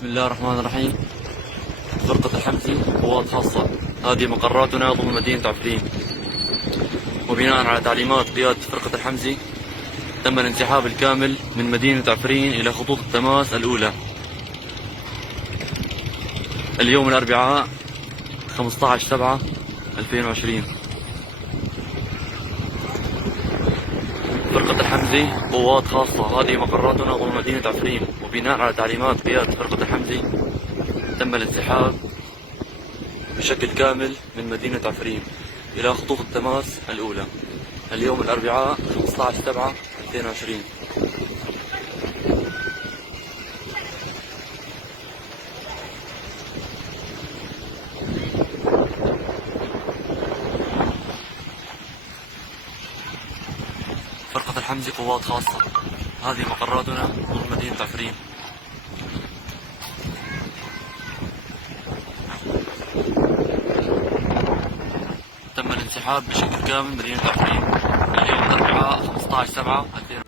بسم الله الرحمن الرحيم. فرقة الحمزي قوات خاصة، هذه مقراتنا ضمن مدينة عفرين. وبناء على تعليمات قيادة فرقة الحمزي تم الانسحاب الكامل من مدينة عفرين إلى خطوط التماس الأولى اليوم الأربعاء 15/7/2020. فرقة الحمزي قوات خاصة، هذه مقراتنا ضمن مدينة عفرين. وبناء على تعليمات قيادة فرقة الحمزي تم الانسحاب بشكل كامل من مدينة عفرين إلى خطوط التماس الأولى اليوم الأربعاء 15/7/2020. فرقة الحمزي قوات خاصة، هذه مقراتنا ضمن مدينة عفرين. تم الانسحاب بشكل كامل من مدينة عفرين اليوم الأربعاء 15/7/2020.